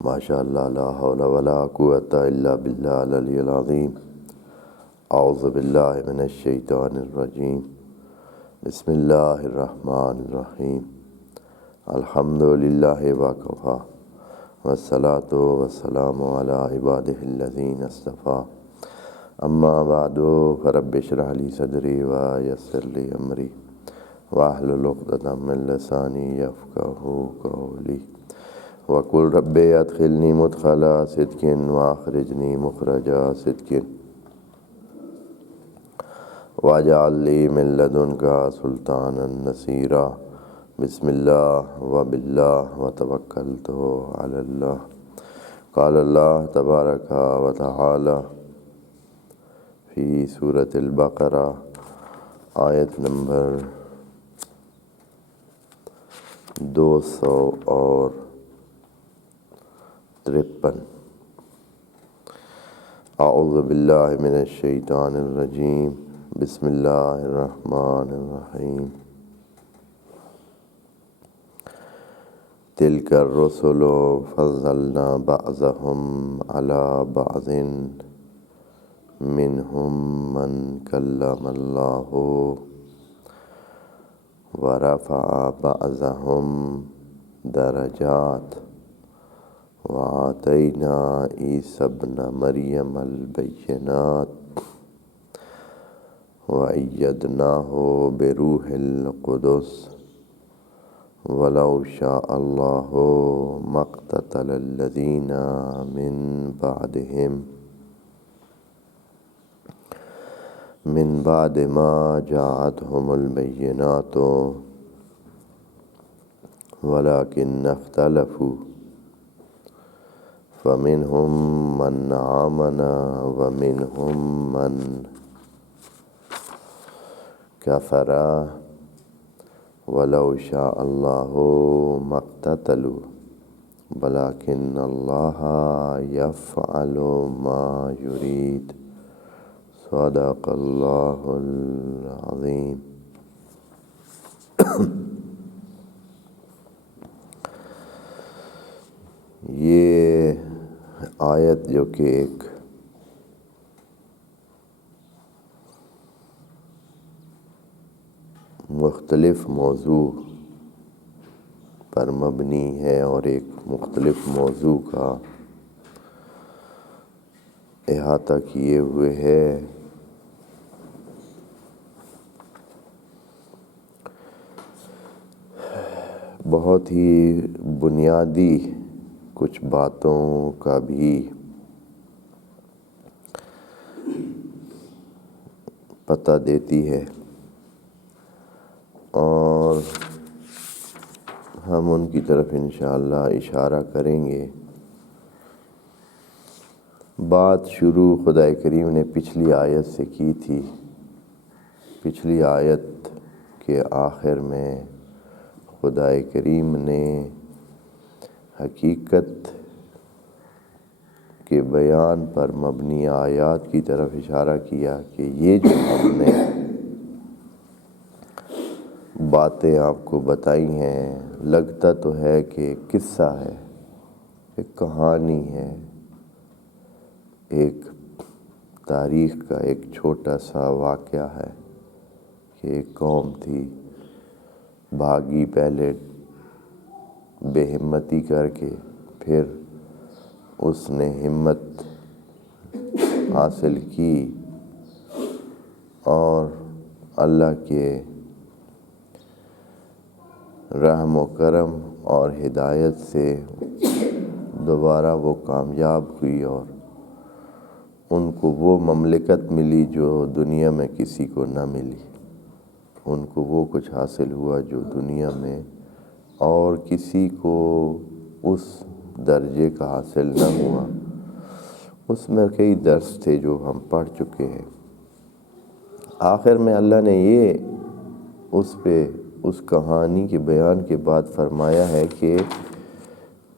ماشاء اللہ لا حول ولا قوۃ الا باللہ العلی العظیم۔ اعوذ باللہ من الشیطان الرجیم۔ بسم اللہ الرحمن الرحیم۔ الحمد للہ وکفی والصلاۃ والسلام علی عبادہ الذین اصطفی۔ اما بعد فرب اشرح لی صدری ویسر لی امری واحلل عقدۃ من لسانی یفقہوا قولی۔ وقل رب ادخلنی مدخل صدق واخرجنی مخرج صدق واجعل لی من لدنک سلطانا نصیرا۔ بسم اللہ وباللہ وتوکلت علی اللہ۔ قال اللہ تبارک و تعالی فی سورۃ البقرہ آیت نمبر 253۔ اعوذ باللہ من الشیطان الرجیم۔ بسم اللہ الرحمن الرحیم۔ تلک الرسل فضلنا بعضهم علی بعض منہم من کلم اللہ ورفع بعضهم درجات وآتینا عیسی ابن مریم البینات وأیدناہ بروح القدس ولو شاء اللہ ما اقتتل الذین من بعد ما جاءتهم البینات ولکن اختلفوا فمنهم من آمن ومنهم من کفر ولو شاء اللہ ما اقتتلوا ولکن اللہ یفعل ما یرید۔ صدق اللہ العظیم۔ یہ آیت جو کہ ایک مختلف موضوع پر مبنی ہے اور ایک مختلف موضوع کا احاطہ کیے ہوئے ہے، بہت ہی بنیادی کچھ باتوں کا بھی پتہ دیتی ہے، اور ہم ان کی طرف انشاءاللہ اشارہ کریں گے۔ بات شروع خدا کریم نے پچھلی آیت سے کی تھی۔ پچھلی آیت کے آخر میں خدا کریم نے حقیقت کے بیان پر مبنی آیات کی طرف اشارہ کیا کہ یہ جو ہم نے باتیں آپ کو بتائی ہیں، لگتا تو ہے کہ ایک قصہ ہے، ایک کہانی ہے، ایک تاریخ کا ایک چھوٹا سا واقعہ ہے کہ ایک قوم تھی، بھاگی پہلے بے ہمتی کر کے، پھر اس نے ہمت حاصل کی اور اللہ کے رحم و کرم اور ہدایت سے دوبارہ وہ کامیاب ہوئی اور ان کو وہ مملکت ملی جو دنیا میں کسی کو نہ ملی۔ ان کو وہ کچھ حاصل ہوا جو دنیا میں اور کسی کو اس درجے کا حاصل نہ ہوا۔ اس میں کئی درس تھے جو ہم پڑھ چکے ہیں۔ آخر میں اللہ نے یہ اس کہانی کے بیان کے بعد فرمایا ہے کہ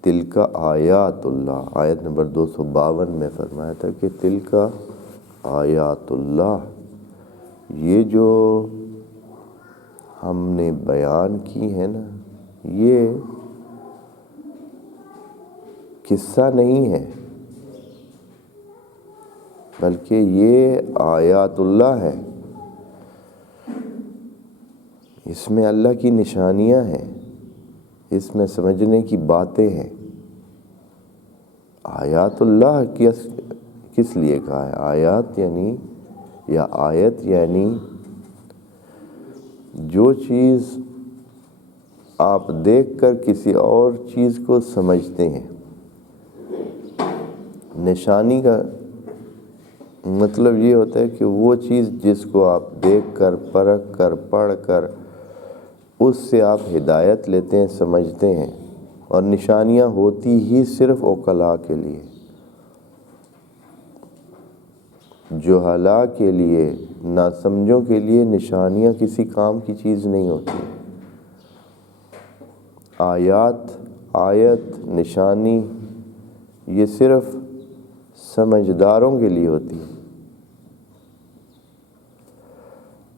تلک آیات اللہ، آیت نمبر 252 میں فرمایا تھا کہ تلک آیات اللہ، یہ جو ہم نے بیان کی ہے نا، یہ قصہ نہیں ہے، بلکہ یہ آیات اللہ ہے، اس میں اللہ کی نشانیاں ہیں، اس میں سمجھنے کی باتیں ہیں۔ آیات اللہ کس لیے کہا ہے؟ آیات یعنی یا آیت یعنی جو چیز آپ دیکھ کر کسی اور چیز کو سمجھتے ہیں۔ نشانی کا مطلب یہ ہوتا ہے کہ وہ چیز جس کو آپ دیکھ کر، پرکھ کر، پڑھ کر اس سے آپ ہدایت لیتے ہیں، سمجھتے ہیں، اور نشانیاں ہوتی ہی صرف عقلاء کے لیے، جہلاء کے لیے، ناسمجھوں کے لیے نشانیاں کسی کام کی چیز نہیں ہوتی۔ آیت، نشانی یہ صرف سمجھداروں کے لیے ہوتی ہے۔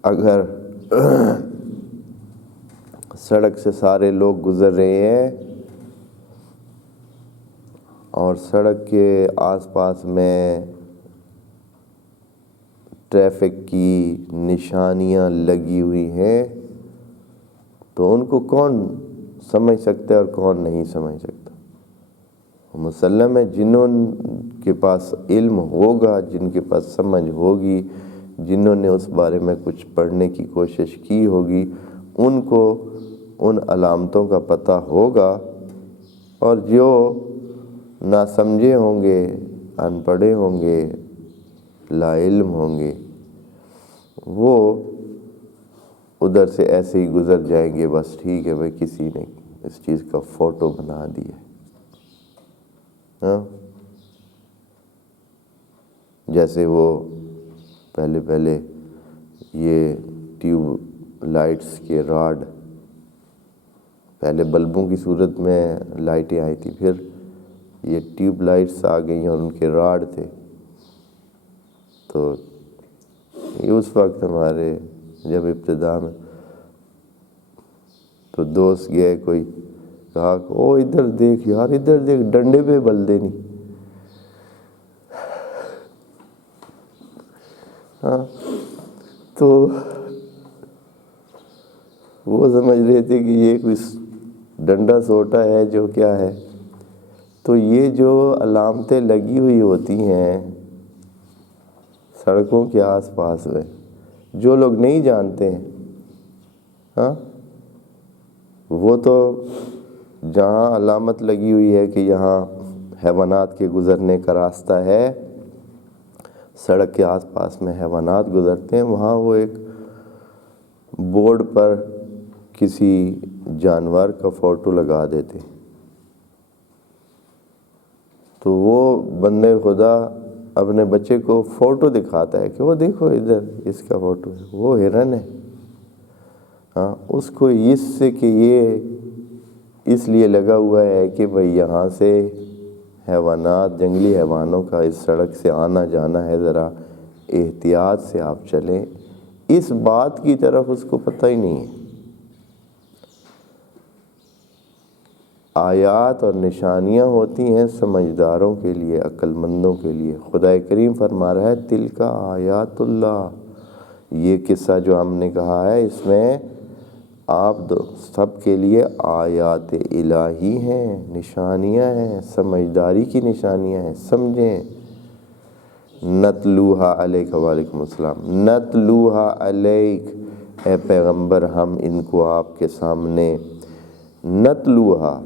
اگر سڑک سے سارے لوگ گزر رہے ہیں اور سڑک کے آس پاس میں ٹریفک کی نشانیاں لگی ہوئی ہیں تو ان کو کون سمجھ سکتا ہے اور کون نہیں سمجھ سکتا؟ مسلم ہے جنہوں کے پاس علم ہوگا، جن کے پاس سمجھ ہوگی، جنہوں نے اس بارے میں کچھ پڑھنے کی کوشش کی ہوگی، ان کو ان علامتوں کا پتہ ہوگا، اور جو نہ سمجھے ہوں گے، ان پڑھے ہوں گے، لا علم ہوں گے، وہ ادھر سے ایسے ہی گزر جائیں گے، بس ٹھیک ہے بھائی کسی نے اس چیز کا فوٹو بنا دیا۔ جیسے وہ پہلے یہ ٹیوب لائٹس کے راڈ، پہلے بلبوں کی صورت میں لائٹیں آئی تھی، پھر یہ ٹیوب لائٹس آ گئیں اور ان کے راڈ تھے۔ تو یہ اس وقت ہمارے جب ابتدا میں تو دوست گئے، کوئی کہا کہ او ادھر دیکھ یار، ادھر دیکھ، ڈنڈے پہ بل دینی۔ تو وہ سمجھ رہے تھے کہ یہ کوئی ڈنڈا سوٹا ہے جو کیا ہے۔ تو یہ جو علامتیں لگی ہوئی ہوتی ہیں سڑکوں کے آس پاس میں، جو لوگ نہیں جانتے ہیں، وہ تو جہاں علامت لگی ہوئی ہے کہ یہاں حیوانات کے گزرنے کا راستہ ہے، سڑک کے آس پاس میں حیوانات گزرتے ہیں، وہاں وہ ایک بورڈ پر کسی جانور کا فوٹو لگا دیتے، تو وہ بندے خدا اپنے بچے کو فوٹو دکھاتا ہے کہ وہ دیکھو ادھر اس کا فوٹو ہے، وہ ہرن ہے۔ اس کو اس سے کہ یہ اس لیے لگا ہوا ہے کہ بھئی یہاں سے حیوانات، جنگلی حیوانوں کا اس سڑک سے آنا جانا ہے، ذرا احتیاط سے آپ چلیں، اس بات کی طرف اس کو پتہ ہی نہیں ہے۔ آیات اور نشانیاں ہوتی ہیں سمجھداروں کے لیے، عقل مندوں کے لیے۔ خدا کریم فرما رہا ہے تلک آیات اللہ، یہ قصہ جو ہم نے کہا ہے اس میں آپ سب کے لیے آیات الہی ہیں، نشانیاں ہیں، سمجھداری کی نشانیاں ہیں، سمجھیں۔ نتلوہا علیک، وعلیکم السلام، نتلوہا علیک، اے پیغمبر ہم ان کو آپ کے سامنے، نتلوہا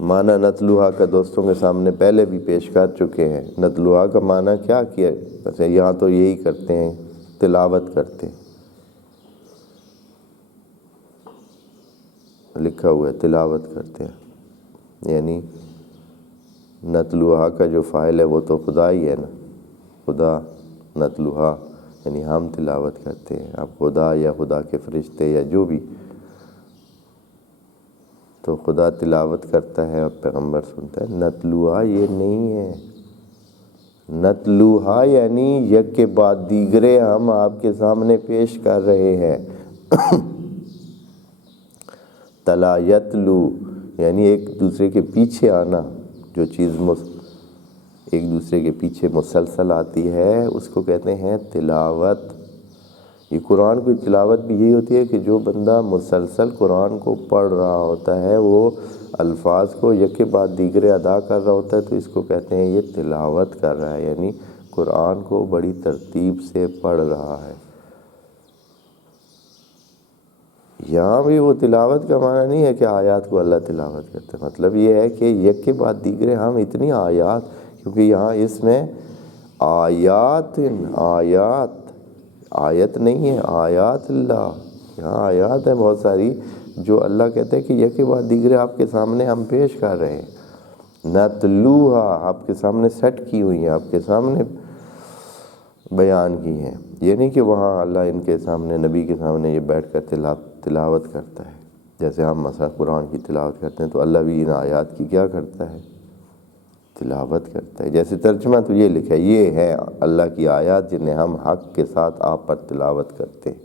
معنی نتلوہا کا دوستوں کے سامنے پہلے بھی پیش کر چکے ہیں۔ نتلوہا کا معنی کیا کیا؟ ویسے یہاں تو یہی کرتے ہیں، تلاوت کرتے ہیں، لکھا ہوا ہے تلاوت کرتے ہیں، یعنی نتلوہا کا جو فاعل ہے وہ تو خدا ہی ہے نا، خدا نتلوہا یعنی ہم تلاوت کرتے ہیں، اب خدا یا خدا کے فرشتے یا جو بھی، تو خدا تلاوت کرتا ہے اور پیغمبر سنتا ہے۔ نتلوہا یہ نہیں ہے، نتلوہا یعنی یک کے بعد دیگرے ہم آپ کے سامنے پیش کر رہے ہیں۔ تلا یتلو یعنی ایک دوسرے کے پیچھے آنا، جو چیز ایک دوسرے کے پیچھے مسلسل آتی ہے اس کو کہتے ہیں تلاوت۔ یہ قرآن کی تلاوت بھی یہی ہوتی ہے کہ جو بندہ مسلسل قرآن کو پڑھ رہا ہوتا ہے، وہ الفاظ کو یکے بعد دیگرے ادا کر رہا ہوتا ہے، تو اس کو کہتے ہیں یہ تلاوت کر رہا ہے، یعنی قرآن کو بڑی ترتیب سے پڑھ رہا ہے۔ یہاں بھی وہ تلاوت کا معنی نہیں ہے کہ آیات کو اللہ تلاوت کرتے ہیں، مطلب یہ ہے کہ یک کے بعد دیگرے ہم اتنی آیات، کیونکہ یہاں اس میں آیات آیت نہیں ہے، آیات اللہ، یہاں آیات ہیں بہت ساری جو اللہ کہتے ہیں کہ یک کے بعد دیگرے آپ کے سامنے ہم پیش کر رہے ہیں، نتلوہا، آپ کے سامنے سیٹ کی ہوئی ہیں، آپ کے سامنے بیان کی ہیں۔ یہ نہیں کہ وہاں اللہ ان کے سامنے، نبی کے سامنے یہ بیٹھ کر تلاوت کرتا ہے، جیسے ہم مثلا قرآن کی تلاوت کرتے ہیں تو اللہ بھی ان آیات کی کیا کرتا ہے؟ تلاوت کرتا ہے۔ جیسے ترجمہ تو یہ لکھا ہے، یہ ہے اللہ کی آیات جنہیں ہم حق کے ساتھ آپ پر تلاوت کرتے ہیں۔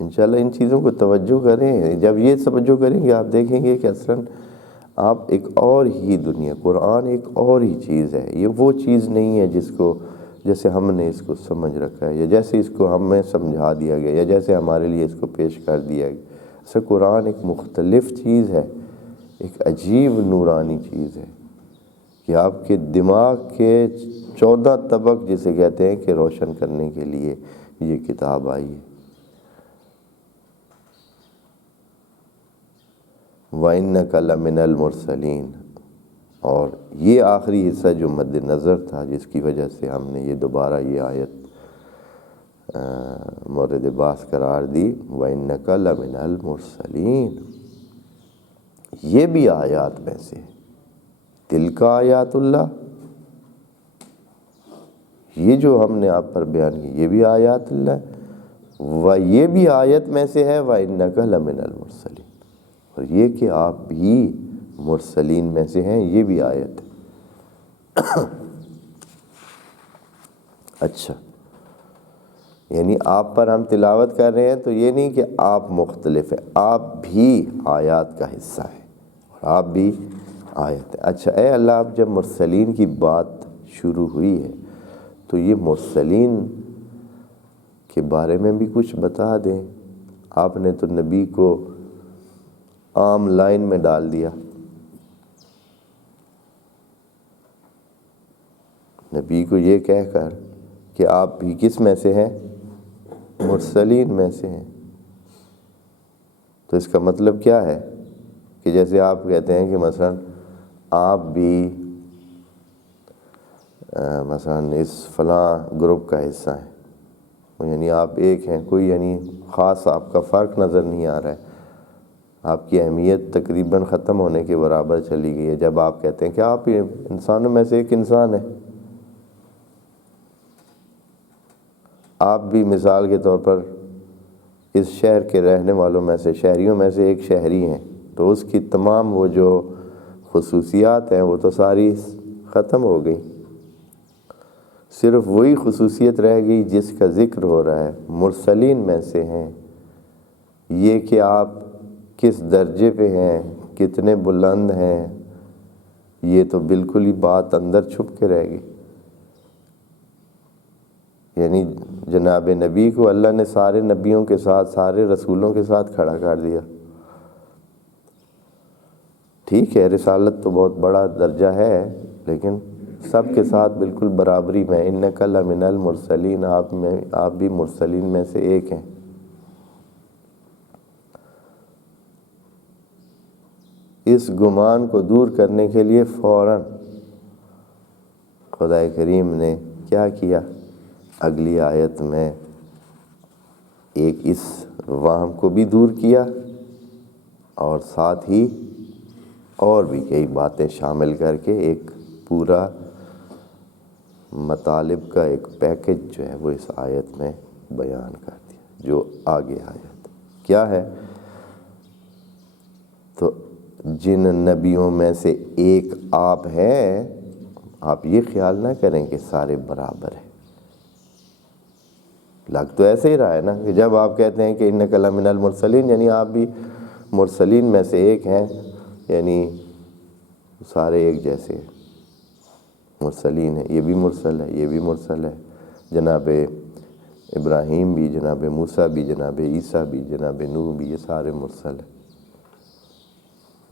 انشاءاللہ ان چیزوں کو توجہ کریں، جب یہ توجہ کریں گے آپ دیکھیں گے کہ اصلاً آپ ایک اور ہی دنیا، قرآن ایک اور ہی چیز ہے، یہ وہ چیز نہیں ہے جس کو جیسے ہم نے اس کو سمجھ رکھا ہے، یا جیسے اس کو ہمیں سمجھا دیا گیا، یا جیسے ہمارے لیے اس کو پیش کر دیا گیا۔ ایسے قرآن ایک مختلف چیز ہے، ایک عجیب نورانی چیز ہے کہ آپ کے دماغ کے 14 طبق جسے کہتے ہیں کہ روشن کرنے کے لیے یہ کتاب آئی ہے۔ وَإِنَّكَ لَمِنَ الْمُرْسَلِينَ، اور یہ آخری حصہ جو مد نظر تھا، جس کی وجہ سے ہم نے یہ دوبارہ یہ آیت مورد بحث قرار دی، وَإِنَّكَ لَمِنَ الْمُرْسَلِينَ، یہ بھی آیات میں سے، تِلْكَ آیات اللہ، یہ جو ہم نے آپ پر بیان کی یہ بھی آیات اللہ، یہ بھی آیت میں سے ہے، وَإِنَّكَ لَمِنَ الْمُرْسَلِينَ، اور یہ کہ آپ بھی مرسلین میں سے ہیں، یہ بھی آیت ہے۔ اچھا، یعنی آپ پر ہم تلاوت کر رہے ہیں تو یہ نہیں کہ آپ مختلف ہیں، آپ بھی آیات کا حصہ ہیں، اور آپ بھی آیت ہیں۔ اچھا اے اللہ، اب جب مرسلین کی بات شروع ہوئی ہے تو یہ مرسلین کے بارے میں بھی کچھ بتا دیں۔ آپ نے تو نبی کو عام لائن میں ڈال دیا، نبی کو یہ کہہ کر کہ آپ بھی کس میں سے ہیں؟ مرسلین میں سے ہیں۔ تو اس کا مطلب کیا ہے کہ جیسے آپ کہتے ہیں کہ مثلا آپ بھی مثلا اس فلاں گروپ کا حصہ ہیں، یعنی آپ ایک ہیں، کوئی یعنی خاص آپ کا فرق نظر نہیں آ رہا ہے، آپ کی اہمیت تقریباً ختم ہونے کے برابر چلی گئی ہے جب آپ کہتے ہیں کہ آپ انسانوں میں سے ایک انسان ہیں۔ آپ بھی مثال کے طور پر اس شہر کے رہنے والوں میں سے، شہریوں میں سے ایک شہری ہیں، تو اس کی تمام وہ جو خصوصیات ہیں وہ تو ساری ختم ہو گئی، صرف وہی خصوصیت رہ گئی جس کا ذکر ہو رہا ہے، مرسلین میں سے ہیں۔ یہ کہ آپ کس درجے پہ ہیں، کتنے بلند ہیں، یہ تو بالکل ہی بات اندر چھپ کے رہ گئی۔ یعنی جناب نبی کو اللہ نے سارے نبیوں کے ساتھ، سارے رسولوں کے ساتھ کھڑا کر دیا۔ ٹھیک ہے، رسالت تو بہت بڑا درجہ ہے، لیکن سب کے ساتھ بالکل برابری میں، اِنَّكَ لَمِنَ الْمُرْسَلِينَ، آپ بھی مرسلین میں سے ایک ہیں۔ اس گمان کو دور کرنے کے لیے فوراً خدا کریم نے کیا کیا؟ اگلی آیت میں ایک اس وہم کو بھی دور کیا، اور ساتھ ہی اور بھی کئی باتیں شامل کر کے ایک پورا مطالب کا ایک پیکج جو ہے وہ اس آیت میں بیان کر دیا۔ جو آگے آیت کیا ہے؟ تو جن نبیوں میں سے ایک آپ ہیں، آپ یہ خیال نہ کریں کہ سارے برابر ہیں۔ لگ تو ایسے ہی رہا ہے نا کہ جب آپ کہتے ہیں کہ اِنَّكَ لَمِنَ الْمُرْسَلِينَ، یعنی آپ بھی مرسلین میں سے ایک ہیں، یعنی سارے ایک جیسے ہیں، مرسلین ہیں، یہ بھی مرسل ہے، یہ بھی مرسل ہے، جناب ابراہیم بھی، جناب موسیٰ بھی، جناب عیسیٰ بھی، جناب نوح بھی، یہ سارے مرسل ہیں،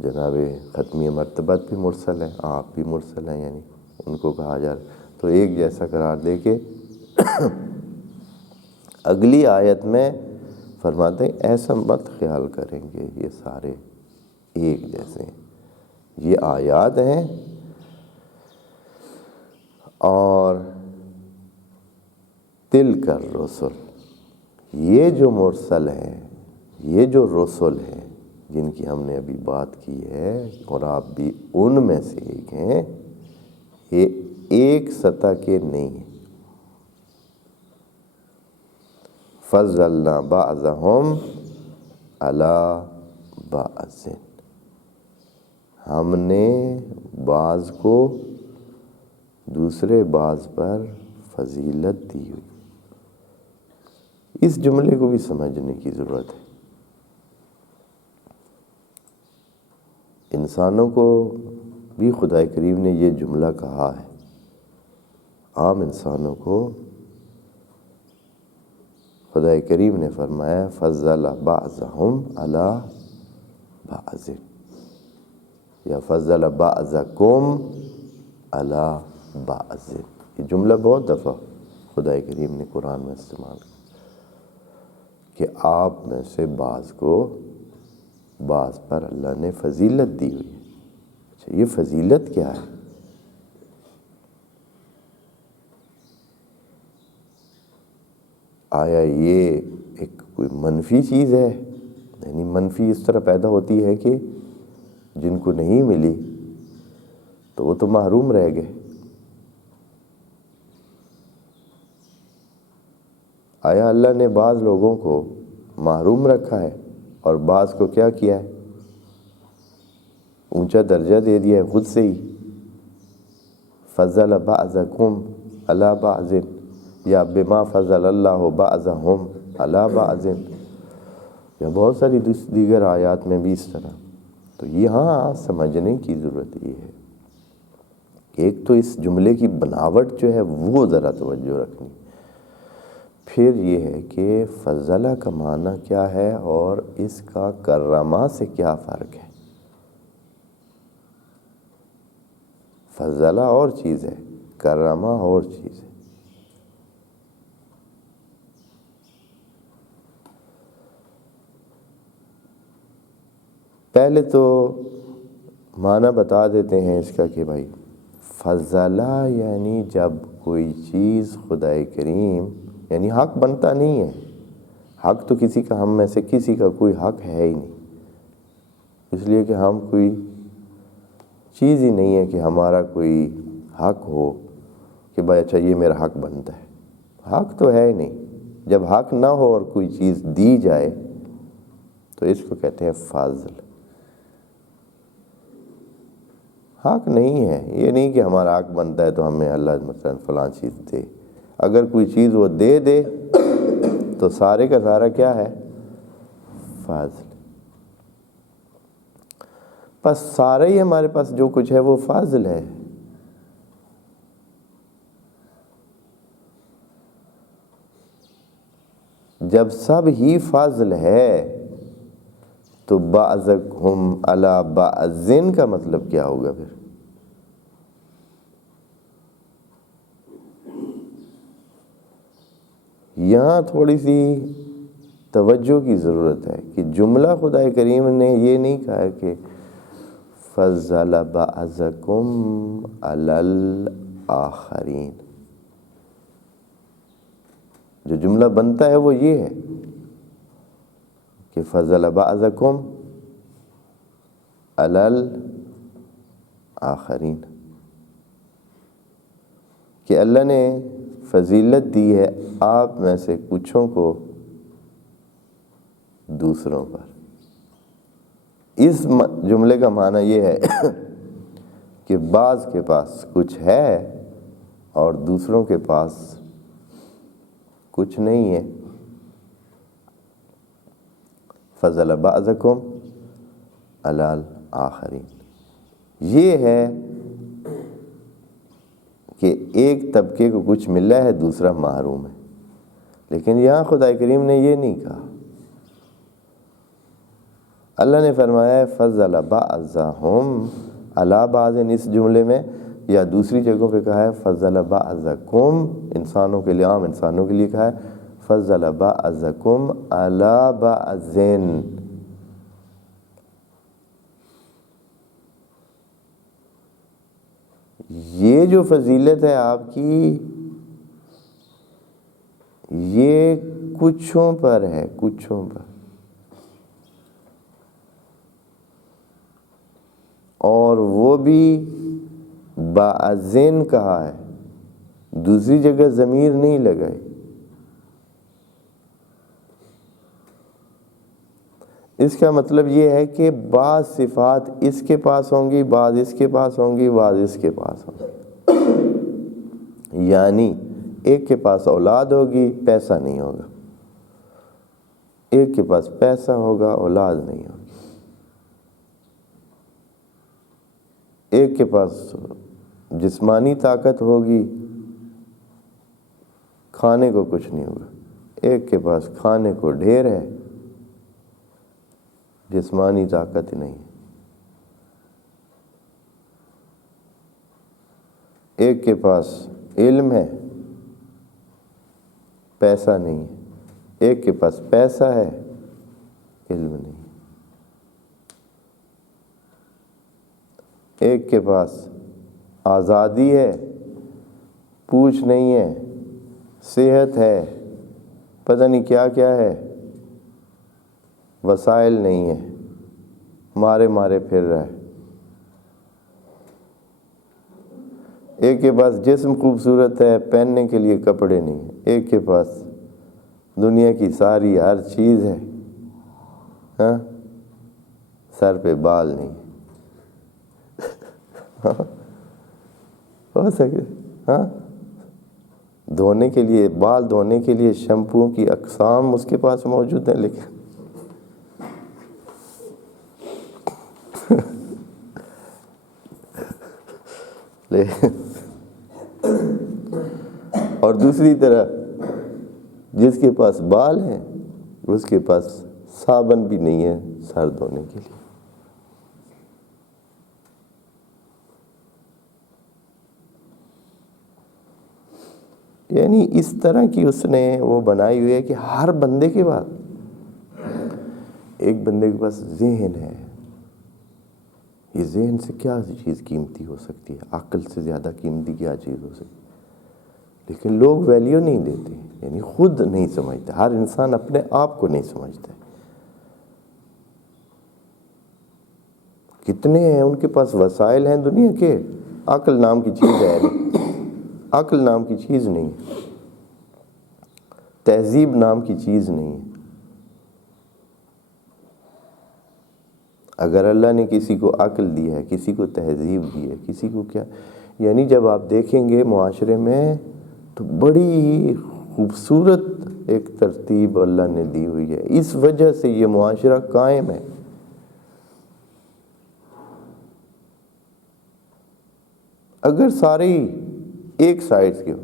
جناب ختمی مرتبت بھی مرسل ہیں، آپ بھی مرسل ہیں، یعنی ان کو کہا جا رہا تو ایک جیسا قرار دے کے اگلی آیت میں فرماتے ہیں ایسا مت خیال کریں گے یہ سارے ایک جیسے ہیں، یہ آیات ہیں اور تلک الرسل، یہ جو مرسل ہیں، یہ جو رسل ہیں جن کی ہم نے ابھی بات کی ہے اور آپ بھی ان میں سے ایک ہیں، یہ ایک سطح کے نہیں ہیں۔ فضلنا بعضهم علی بعض، ہم نے بعض کو دوسرے بعض پر فضیلت دی ہوئی۔ اس جملے کو بھی سمجھنے کی ضرورت ہے۔ انسانوں کو بھی خدا کریم نے یہ جملہ کہا ہے، عام انسانوں کو خدا کریم نے فرمایا فضل بعضهم علی بعض یا فضل بعضکم علی بعض، یہ جملہ بہت دفعہ خدا کریم نے قرآن میں استعمال کیا کہ آپ میں سے بعض کو بعض پر اللہ نے فضیلت دی ہوئی ہے۔ اچھا، یہ فضیلت کیا ہے؟ آیا یہ ایک کوئی منفی چیز ہے؟ یعنی منفی اس طرح پیدا ہوتی ہے کہ جن کو نہیں ملی تو وہ تو محروم رہ گئے۔ آیا اللہ نے بعض لوگوں کو محروم رکھا ہے اور بعض کو کیا کیا ہے؟ اونچا درجہ دے دیا ہے خود سے ہی۔ فضل بعضکم علی بعض یا بما فضل اللہ بعضهم علی بعض، یا بہت ساری دیگر آیات میں بھی اس طرح۔ تو یہاں سمجھنے کی ضرورت یہ ہے کہ ایک تو اس جملے کی بناوٹ جو ہے وہ ذرا توجہ رکھنی، پھر یہ ہے کہ فضلہ کا معنی کیا ہے اور اس کا کرما سے کیا فرق ہے۔ فضلہ اور چیز ہے، کرما اور چیز ہے۔ پہلے تو معنی بتا دیتے ہیں اس کا کہ بھائی فضلہ یعنی جب کوئی چیز خدا کریم، یعنی حق بنتا نہیں ہے، حق تو کسی کا، ہم میں سے کسی کا کوئی حق ہے ہی نہیں، اس لیے کہ ہم کوئی چیز ہی نہیں ہے کہ ہمارا کوئی حق ہو کہ بھائی اچھا یہ میرا حق بنتا ہے، حق تو ہے ہی نہیں۔ جب حق نہ ہو اور کوئی چیز دی جائے تو اس کو کہتے ہیں فضل۔ حق نہیں ہے، یہ نہیں کہ ہمارا حق بنتا ہے تو ہمیں اللہ مثلا فلاں چیز دے، اگر کوئی چیز وہ دے دے تو سارے کا سارا کیا ہے؟ فضل۔ بس سارے ہی ہمارے پاس جو کچھ ہے وہ فضل ہے۔ جب سب ہی فضل ہے تو بعضکم علی بعض کا مطلب کیا ہوگا پھر؟ یہاں تھوڑی سی توجہ کی ضرورت ہے کہ جملہ خدا کریم نے یہ نہیں کہا کہ فضل بعضکم علی الآخرین، جو جملہ بنتا ہے وہ یہ ہے کہ فضل بعضکم علی الآخرین، کہ اللہ نے فضیلت دی ہے آپ میں سے کچھوں کو دوسروں پر۔ اس جملے کا معنی یہ ہے کہ بعض کے پاس کچھ ہے اور دوسروں کے پاس کچھ نہیں ہے۔ فضل بعضکم علی الآخرین. یہ ہے کہ ایک طبقے کو کچھ ملا ہے، دوسرا محروم ہے. لیکن یہاں خدا کریم نے یہ نہیں کہا. اللہ نے فرمایا ہے فضل بعضهم علی بعض اس جملے میں، یا دوسری جگہوں پہ کہا ہے فضل بعضکم، انسانوں کے لیے، عام انسانوں کے لیے کہا ہے فضل بعضکم علی بعض. یہ جو فضیلت ہے آپ کی، یہ کچھوں پر ہے، کچھوں پر. اور وہ بھی بعضین کہا ہے، دوسری جگہ ضمیر نہیں لگائی. اس کا مطلب یہ ہے کہ بعض صفات اس کے پاس ہوں گی، بعض اس کے پاس ہوں گی، بعض اس کے پاس ہوں گی. یعنی ایک کے پاس اولاد ہوگی، پیسہ نہیں ہوگا. ایک کے پاس پیسہ ہوگا، اولاد نہیں ہوگی. ایک کے پاس جسمانی طاقت ہوگی، کھانے کو کچھ نہیں ہوگا. ایک کے پاس کھانے کو ڈھیر ہے، جسمانی طاقت نہیں. ایک کے پاس علم ہے، پیسہ نہیں ہے. ایک کے پاس پیسہ ہے، علم نہیں. ایک کے پاس آزادی ہے، پوچھ نہیں ہے، صحت ہے، پتہ نہیں کیا کیا ہے، وسائل نہیں ہے، مارے مارے پھر رہا ہے. ایک کے پاس جسم خوبصورت ہے، پہننے کے لیے کپڑے نہیں ہیں. ایک کے پاس دنیا کی ساری ہر چیز ہے، ہاں، سر پہ بال نہیں. ہو سکے، ہاں، دھونے کے لیے، بال دھونے کے لیے شیمپو کی اقسام اس کے پاس موجود ہیں، لیکن اور دوسری طرف جس کے پاس بال ہیں اس کے پاس صابن بھی نہیں ہے سر دھونے کے لیے. یعنی اس طرح کی اس نے وہ بنائی ہوئی ہے کہ ہر بندے کے پاس، ایک بندے کے پاس ذہن ہے. یہ ذہن سے کیا چیز قیمتی ہو سکتی ہے؟ عقل سے زیادہ قیمتی کیا چیز ہو سکتی ہے؟ لیکن لوگ ویلیو نہیں دیتے، یعنی خود نہیں سمجھتے. ہر انسان اپنے آپ کو نہیں سمجھتا. کتنے ہیں ان کے پاس وسائل ہیں دنیا کے، عقل نام کی چیز ہے نہیں. عقل نام کی چیز نہیں ہے، تہذیب نام کی چیز نہیں ہے. اگر اللہ نے کسی کو عقل دی ہے، کسی کو تہذیب دی ہے، کسی کو کیا، یعنی جب آپ دیکھیں گے معاشرے میں تو بڑی خوبصورت ایک ترتیب اللہ نے دی ہوئی ہے. اس وجہ سے یہ معاشرہ قائم ہے. اگر سارے ایک سائڈ کے،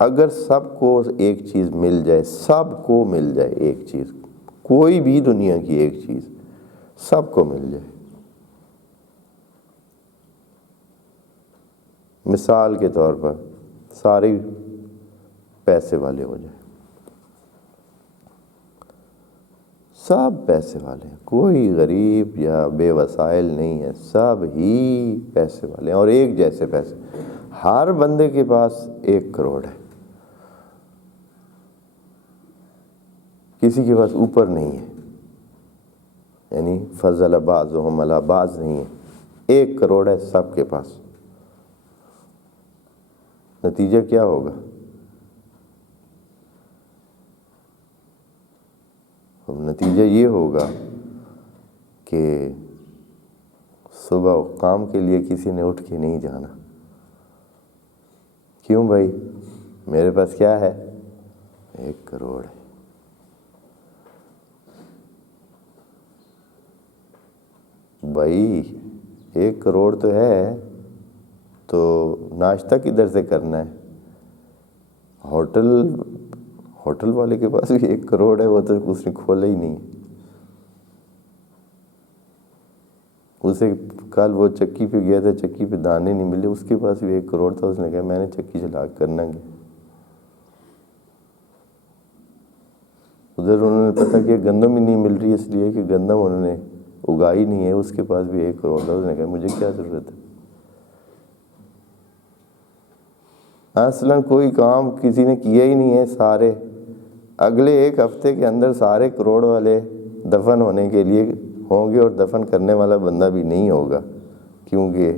اگر سب کو ایک چیز مل جائے، سب کو مل جائے ایک چیز، کوئی بھی دنیا کی ایک چیز سب کو مل جائے، مثال کے طور پر سارے پیسے والے ہو جائیں، سب پیسے والے ہیں، کوئی غریب یا بے وسائل نہیں ہے، سب ہی پیسے والے ہیں اور ایک جیسے پیسے. ہر بندے کے پاس 1 کروڑ ہے، کسی کے پاس اوپر نہیں ہے. یعنی فضل بعضهم علی بعض نہیں ہے، 1 کروڑ ہے سب کے پاس. نتیجہ کیا ہوگا؟ نتیجہ یہ ہوگا کہ صبح کام کے لیے کسی نے اٹھ کے نہیں جانا. کیوں بھائی؟ میرے پاس کیا ہے؟ 1 کروڑ ہے. بھائی 1 کروڑ تو ہے، تو ناشتہ کدھر سے کرنا ہے؟ ہوٹل والے کے پاس بھی 1 کروڑ ہے، وہ تو اس نے کھولا ہی نہیں. اسے کل وہ چکی پہ گیا تھا، چکی پہ دانے نہیں ملے، اس کے پاس بھی 1 کروڑ تھا، اس نے کہا میں نے چکی چلا کرنا گیا. ادھر انہوں نے پتہ کیا گندم ہی نہیں مل رہی، اس لیے کہ گندم انہوں نے اگائی نہیں ہے، اس کے پاس بھی 1 کروڑ تھا، اس نے کہا مجھے کیا ضرورت ہے. اصلاً کوئی کام کسی نے کیا ہی نہیں ہے. سارے اگلے 1 ہفتے کے اندر سارے کروڑ والے دفن ہونے کے لیے ہوں گے، اور دفن کرنے والا بندہ بھی نہیں ہوگا، کیونکہ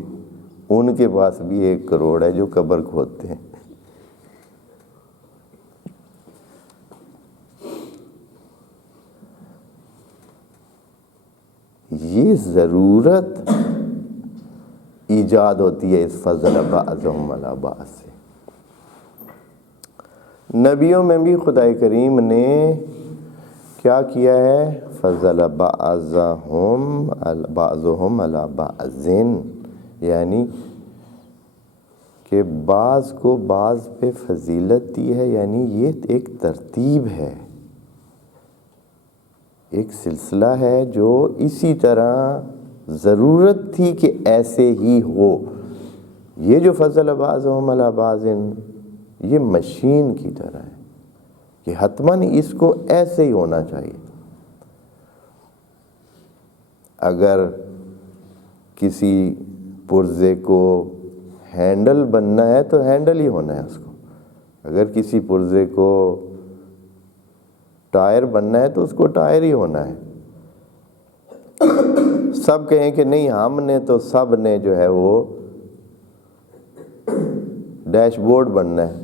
ان کے پاس بھی 1 کروڑ ہے جو قبر کھودتے ہیں. یہ ضرورت ایجاد ہوتی ہے اس فضل بعضهم علی بعض سے. نبیوں میں بھی خدا کریم نے کیا کیا ہے؟ فضل بعضهم علی بعض، یعنی کہ بعض کو بعض پہ فضیلت دی ہے. یعنی یہ ایک ترتیب ہے، ایک سلسلہ ہے جو اسی طرح ضرورت تھی کہ ایسے ہی ہو. یہ جو فضل بعضهم علی بعض، یہ مشین کی طرح ہے کہ حتماً اس کو ایسے ہی ہونا چاہیے. اگر کسی پرزے کو ہینڈل بننا ہے تو ہینڈل ہی ہونا ہے اس کو. اگر کسی پرزے کو ٹائر بننا ہے تو اس کو ٹائر ہی ہونا ہے. سب کہیں کہ نہیں ہم نے تو سب نے جو ہے وہ ڈیش بورڈ بننا ہے،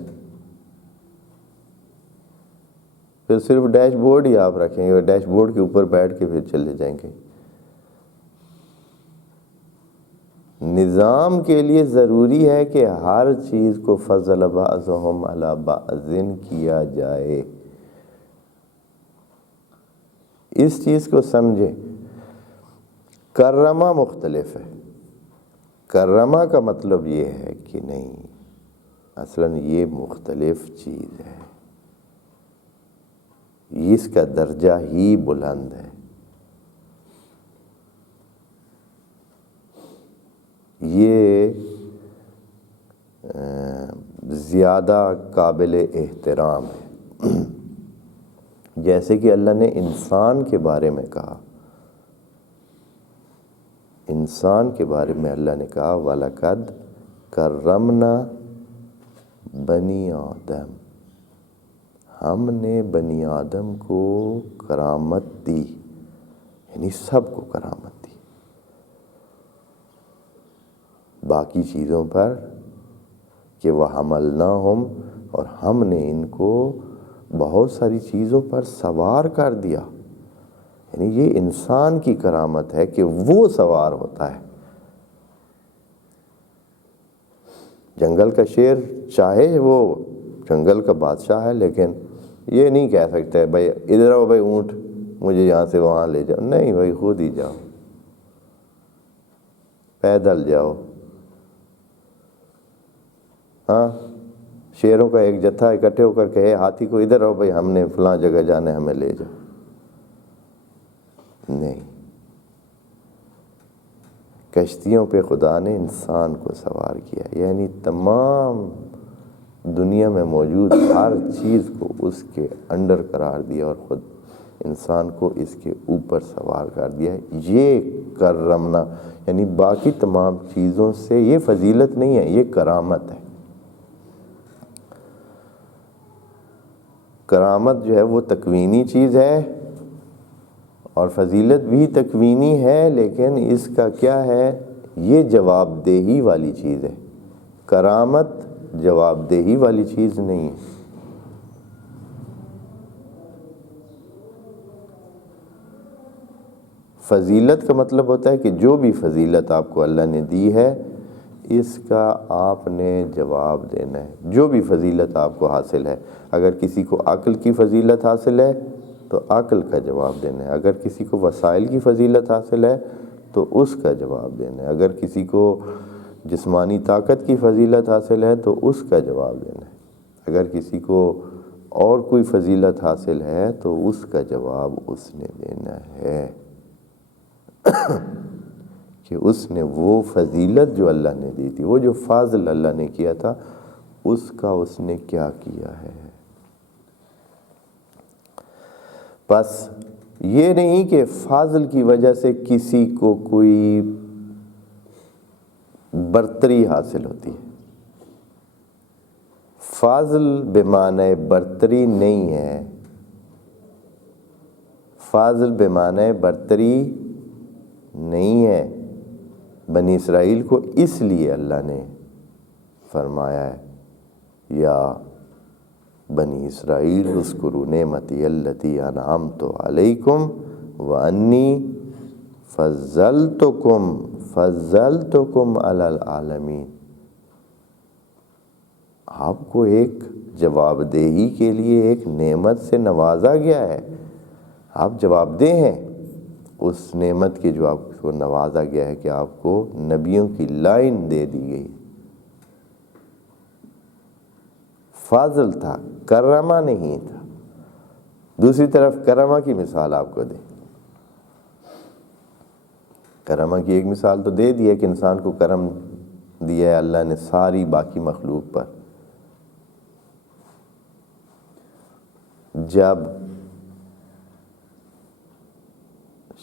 پھر صرف ڈیش بورڈ ہی آپ رکھیں گے اور ڈیش بورڈ کے اوپر بیٹھ کے پھر چلے جائیں گے. نظام کے لیے ضروری ہے کہ ہر چیز کو فضل بعضهم علی بعض کیا جائے. اس چیز کو سمجھے. کرما مختلف ہے. کرما کا مطلب یہ ہے کہ نہیں، اصلاً یہ مختلف چیز ہے، اس کا درجہ ہی بلند ہے. یہ زیادہ قابل احترام ہے. جیسے کہ اللہ نے انسان کے بارے میں کہا، انسان کے بارے میں اللہ نے کہا وَلَقَدْ كَرَّمْنَا بنی آدم، ہم نے بنی آدم کو کرامت دی، یعنی سب کو کرامت دی. باقی چیزوں پر کہ وَحَمَلْنَاهُمْ، اور ہم نے ان کو بہت ساری چیزوں پر سوار کر دیا. یعنی یہ انسان کی کرامت ہے کہ وہ سوار ہوتا ہے. جنگل کا شیر چاہے وہ جنگل کا بادشاہ ہے، لیکن یہ نہیں کہہ سکتے بھائی ادھر آؤ بھائی اونٹ مجھے یہاں سے وہاں لے جاؤ. نہیں بھائی، خود ہی جاؤ، پیدل جاؤ. ہاں، شیروں کا ایک جتھا اکٹھے ہو کر کہے ہاتھی کو ادھر آؤ بھائی ہم نے فلاں جگہ جانا ہے، ہمیں لے جاؤ. نہیں، کشتیوں پہ خدا نے انسان کو سوار کیا، یعنی تمام دنیا میں موجود ہر چیز کو اس کے انڈر قرار دیا اور خود انسان کو اس کے اوپر سوار کر دیا. یہ کرمنا، یعنی باقی تمام چیزوں سے یہ فضیلت نہیں ہے، یہ کرامت ہے. کرامت جو ہے وہ تکوینی چیز ہے، اور فضیلت بھی تکوینی ہے، لیکن اس کا کیا ہے، یہ جواب دہی والی چیز ہے. کرامت جواب دہی والی چیز نہیں ہے. فضیلت کا مطلب ہوتا ہے کہ جو بھی فضیلت آپ کو اللہ نے دی ہے اس کا آپ نے جواب دینا ہے. جو بھی فضیلت آپ کو حاصل ہے، اگر کسی کو عقل کی فضیلت حاصل ہے تو عقل کا جواب دینا ہے. اگر کسی کو وسائل کی فضیلت حاصل ہے تو اس کا جواب دینا ہے، اگر کسی کو جسمانی طاقت کی فضیلت حاصل ہے تو اس کا جواب دینا ہے، اگر کسی کو اور کوئی فضیلت حاصل ہے تو اس کا جواب اس نے دینا ہے کہ اس نے وہ فضیلت جو اللہ نے دی تھی، وہ جو فضل اللہ نے کیا تھا، اس کا اس نے کیا کیا ہے۔ بس یہ نہیں کہ فضل کی وجہ سے کسی کو کوئی برتری حاصل ہوتی ہے، فضل بمعنی برتری نہیں ہے، فضل بمعنی برتری نہیں ہے۔ بنی اسرائیل کو اس لیے اللہ نے فرمایا ہے یا بنی اسرائیل اذکروا نعمتی التی انعمت علیکم وانی فضلتکم علی العالمین۔ آپ کو ایک جواب دہی کے لیے ایک نعمت سے نوازا گیا ہے، آپ جواب دہ ہیں اس نعمت کے جو آپ کو نوازا گیا ہے کہ آپ کو نبیوں کی لائن دے دی گئی۔ فضل تھا، کرامہ نہیں تھا۔ دوسری طرف کرامہ کی مثال آپ کو دیں، کرامہ کی ایک مثال تو دے دی ہے کہ انسان کو کرم دیا ہے اللہ نے ساری باقی مخلوق پر۔ جب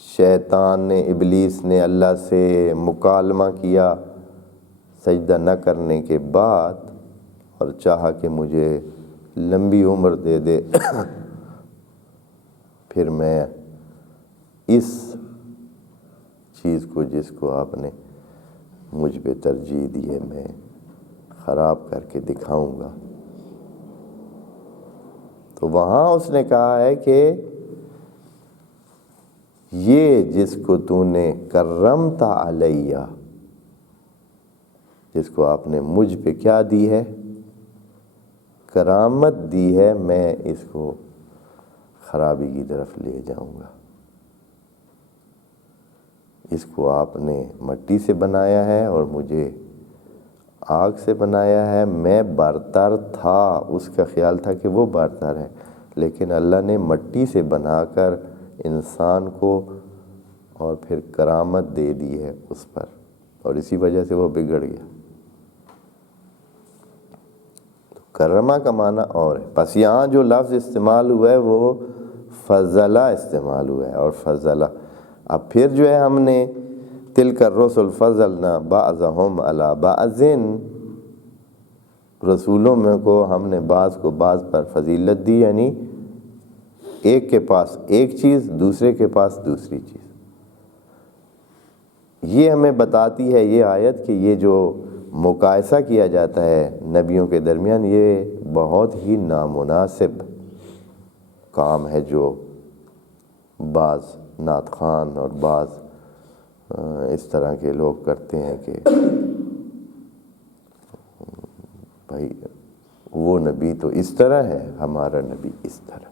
شیطان نے، ابلیس نے اللہ سے مکالمہ کیا سجدہ نہ کرنے کے بعد اور چاہا کہ مجھے لمبی عمر دے دے پھر میں اس چیز کو جس کو آپ نے مجھ پہ ترجیح دی ہے میں خراب کر کے دکھاؤں گا، تو وہاں اس نے کہا ہے کہ یہ جس کو تو نے کرمت علیہ، جس کو آپ نے مجھ پہ کیا دی ہے، کرامت دی ہے، میں اس کو خرابی کی طرف لے جاؤں گا۔ اس کو آپ نے مٹی سے بنایا ہے اور مجھے آگ سے بنایا ہے، میں برتر تھا، اس کا خیال تھا کہ وہ برتر ہے، لیکن اللہ نے مٹی سے بنا کر انسان کو اور پھر کرامت دے دی ہے اس پر، اور اسی وجہ سے وہ بگڑ گیا۔ تو کرمہ کا معنی اور ہے، بس یہاں جو لفظ استعمال ہوا ہے وہ فضلہ استعمال ہوا ہے، اور فضلہ اب پھر جو ہے ہم نے تلک الرسل فضلنا بعضهم علی بعض، رسولوں میں کو ہم نے بعض کو بعض پر فضیلت دی، یعنی ایک کے پاس ایک چیز، دوسرے کے پاس دوسری چیز۔ یہ ہمیں بتاتی ہے یہ آیت کہ یہ جو مقایسہ کیا جاتا ہے نبیوں کے درمیان، یہ بہت ہی نامناسب کام ہے جو بعض نعت خوان اور بعض اس طرح کے لوگ کرتے ہیں کہ بھائی وہ نبی تو اس طرح ہے، ہمارا نبی اس طرح،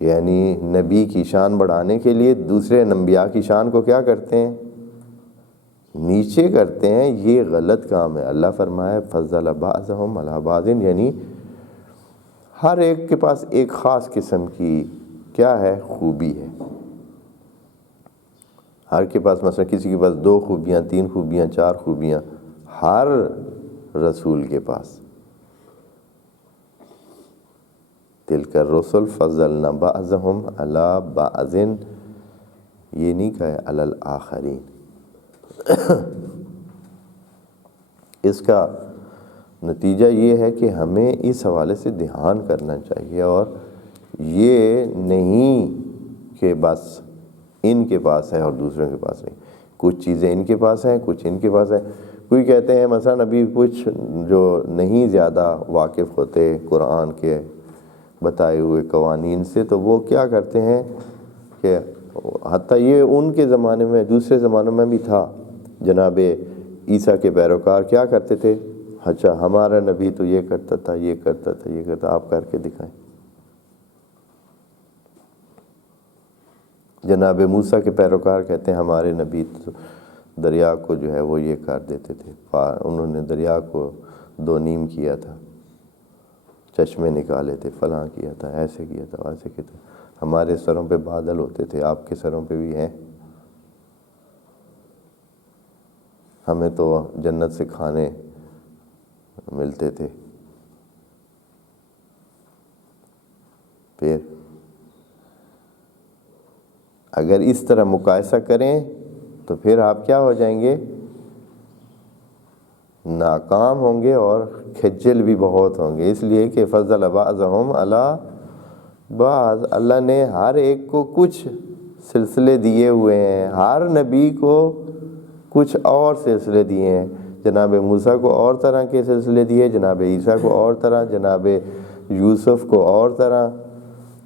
یعنی نبی کی شان بڑھانے کے لیے دوسرے انبیاء کی شان کو کیا کرتے ہیں، نیچے کرتے ہیں۔ یہ غلط کام ہے۔ اللہ فرمایا فضل بعضهم علی بعض، یعنی ہر ایک کے پاس ایک خاص قسم کی کیا ہے، خوبی ہے۔ ہر کے پاس مثلا کسی کے پاس 2 خوبیاں، 3 خوبیاں، 4 خوبیاں، ہر رسول کے پاس۔ تلک الرسل فضلنا بعضهم علی بعض، یہ نہیں کہا ہے علی الآخرین۔ اس کا نتیجہ یہ ہے کہ ہمیں اس حوالے سے دھیان کرنا چاہیے، اور یہ نہیں کہ بس ان کے پاس ہے اور دوسروں کے پاس نہیں، کچھ چیزیں ان کے پاس ہیں، کچھ ان کے پاس ہیں۔ کوئی کہتے ہیں مثلا ابھی کچھ جو نہیں زیادہ واقف ہوتے قرآن کے بتائے ہوئے قوانین سے، تو وہ کیا کرتے ہیں کہ حتیٰ یہ ان کے زمانے میں، دوسرے زمانوں میں بھی تھا، جناب عیسیٰ کے پیروکار کیا کرتے تھے، اچھا ہمارا نبی تو یہ کرتا تھا، یہ کرتا تھا، یہ کرتا، آپ کر کے دکھائیں۔ جناب موسیٰ کے پیروکار کہتے ہیں ہمارے نبی تو دریا کو جو ہے وہ یہ کر دیتے تھے، انہوں نے دریا کو 2 نیم کیا تھا، چشمے نکالے تھے، فلاں کیا تھا، ایسے کیا تھا، ویسے کیا تھا۔ ہمارے سروں پہ بادل ہوتے تھے، آپ کے سروں پہ بھی ہیں۔ ہمیں تو جنت سے کھانے ملتے تھے۔ پھر اگر اس طرح مقایسہ کریں تو پھر آپ کیا ہو جائیں گے؟ ناکام ہوں گے اور خجل بھی بہت ہوں گے، اس لیے کہ فضل بعضهم علی بعض، اللہ نے ہر ایک کو کچھ سلسلے دیے ہوئے ہیں، ہر نبی کو کچھ اور سلسلے دیے ہیں۔ جناب موسیٰ کو اور طرح کے سلسلے دیے، جناب عیسیٰ کو اور طرح، جناب یوسف کو اور طرح،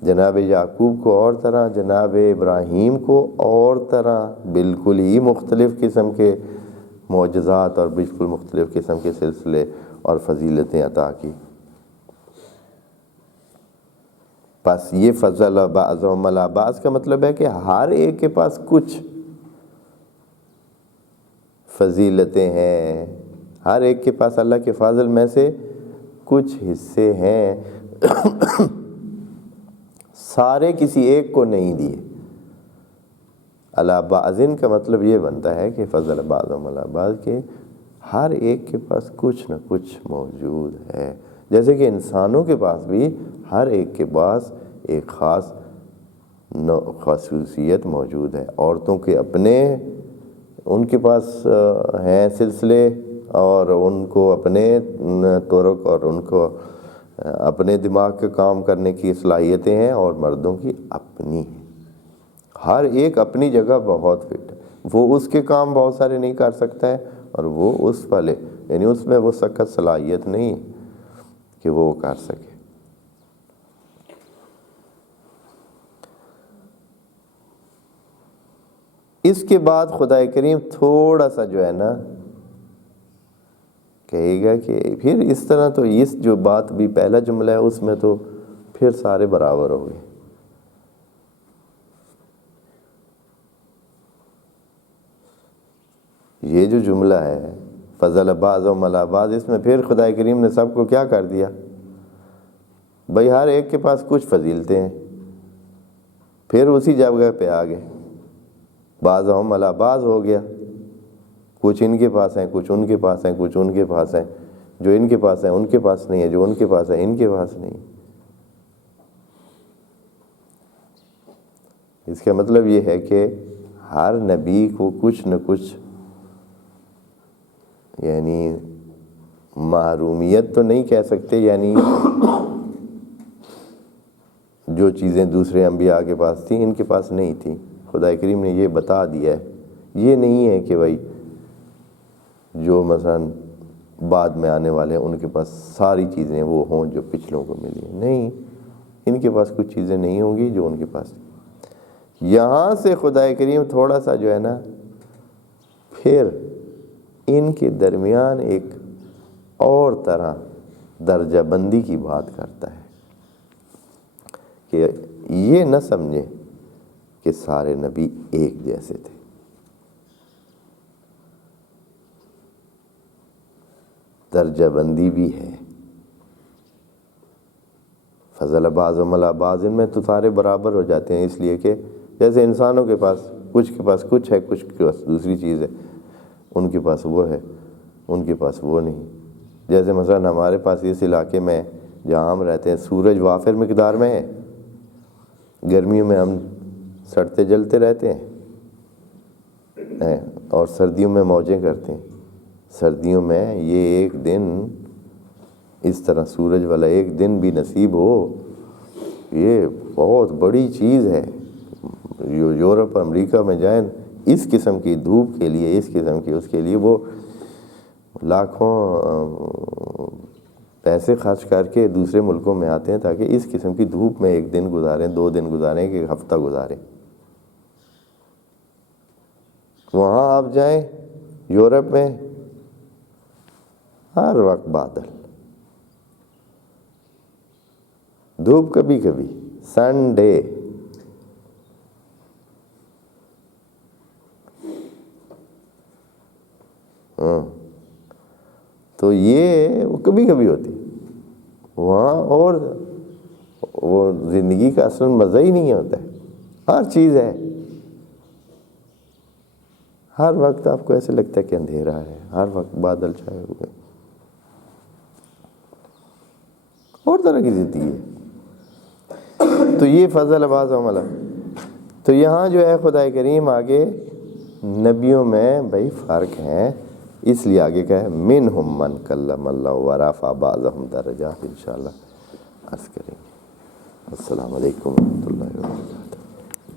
جناب یعقوب کو اور طرح، جناب ابراہیم کو اور طرح، بالکل ہی مختلف قسم کے معجزات اور بالکل مختلف قسم کے سلسلے اور فضیلتیں عطا کی۔ بس یہ فضل بعضهم علی بعض کا مطلب ہے کہ ہر ایک کے پاس کچھ فضیلتیں ہیں، ہر ایک کے پاس اللہ کے فضل میں سے کچھ حصے ہیں، سارے کسی ایک کو نہیں دیے۔ علی بعضن کا مطلب یہ بنتا ہے کہ فضل بعضهم علی بعض کے ہر ایک کے پاس کچھ نہ کچھ موجود ہے، جیسے کہ انسانوں کے پاس بھی ہر ایک کے پاس ایک خاص خصوصیت موجود ہے۔ عورتوں کے اپنے ان کے پاس ہیں سلسلے اور ان کو اپنے طرق اور ان کو اپنے دماغ کے کام کرنے کی صلاحیتیں ہیں، اور مردوں کی اپنی ہیں۔ ہر ایک اپنی جگہ بہت فٹ ہے، وہ اس کے کام بہت سارے نہیں کر سکتا ہے اور وہ اس والے یعنی اس میں وہ سخت صلاحیت نہیں کہ وہ کر سکے۔ اس کے بعد خدا کریم تھوڑا سا جو ہے نا کہے گا کہ پھر اس طرح تو اس جو بات بھی پہلا جملہ ہے اس میں تو پھر سارے برابر ہو گئے۔ یہ جو جملہ ہے فضل بعضهم علی بعض، اس میں پھر خدا کریم نے سب کو کیا کر دیا؟ بھئی ہر ایک کے پاس کچھ فضیلتیں ہیں، پھر اسی جگہ پہ آ گئے، بعضهم علی بعض ہو گیا، کچھ ان کے پاس ہیں، کچھ ان کے پاس ہیں، کچھ ان کے پاس ہیں، جو ان کے پاس ہیں ان کے پاس نہیں ہے، جو ان کے پاس ہے ان کے پاس نہیں۔ اس کا مطلب یہ ہے کہ ہر نبی کو کچھ نہ کچھ یعنی محرومیت تو نہیں کہہ سکتے، یعنی جو چیزیں دوسرے انبیاء کے پاس تھیں ان کے پاس نہیں تھیں۔ خدا کریم نے یہ بتا دیا ہے، یہ نہیں ہے کہ بھائی جو مثلا بعد میں آنے والے ہیں ان کے پاس ساری چیزیں وہ ہوں جو پچھلوں کو ملی ہیں، نہیں، ان کے پاس کچھ چیزیں نہیں ہوں گی جو ان کے پاس۔ یہاں سے خدا کریم تھوڑا سا جو ہے نا پھر ان کے درمیان ایک اور طرح درجہ بندی کی بات کرتا ہے کہ یہ نہ سمجھے کہ سارے نبی ایک جیسے تھے۔ درجہ بندی بھی ہے، فضل بعضهم علی بعض میں تو سارے برابر ہو جاتے ہیں، اس لیے کہ جیسے انسانوں کے پاس کچھ ہے، کچھ کے پاس دوسری چیز ہے، ان کے پاس وہ ہے، ان کے پاس وہ نہیں۔ جیسے مثلا ہمارے پاس اس علاقے میں جہاں ہم رہتے ہیں سورج وافر مقدار میں ہے، گرمیوں میں ہم سڑتے جلتے رہتے ہیں اور سردیوں میں موجیں کرتے ہیں۔ سردیوں میں یہ ایک دن اس طرح سورج والا ایک دن بھی نصیب ہو، یہ بہت بڑی چیز ہے۔ یورپ امریکہ میں جائیں اس قسم کی دھوپ کے لیے، اس قسم کی اس کے لیے وہ لاکھوں پیسے خرچ کر کے دوسرے ملکوں میں آتے ہیں تاکہ اس قسم کی دھوپ میں ایک دن گزاریں، 2 دن گزاریں، کہ ایک ہفتہ گزاریں۔ وہاں آپ جائیں یورپ میں ہر وقت بادل، دھوپ کبھی کبھی، سنڈے ہاں تو یہ وہ کبھی کبھی ہوتی وہاں، اور وہ زندگی کا اصل مزہ ہی نہیں ہوتا ہے. ہر چیز ہے، ہر وقت آپ کو ایسے لگتا ہے کہ اندھیرا ہے، ہر وقت بادل چھائے ہوئے، اور طرح کی زندگی ہے. تو یہ فضل باز عمل ہے. تو یہاں جو ہے خدا کریم آگے نبیوں میں بھائی فرق ہے، اس لیے آگے کہا ہے منہم من کلم اللہ ورفع بعضهم درجات. انشاءاللہ عرض کریں گے. السلام علیکم ورحمۃ اللہ وبرکاتہ.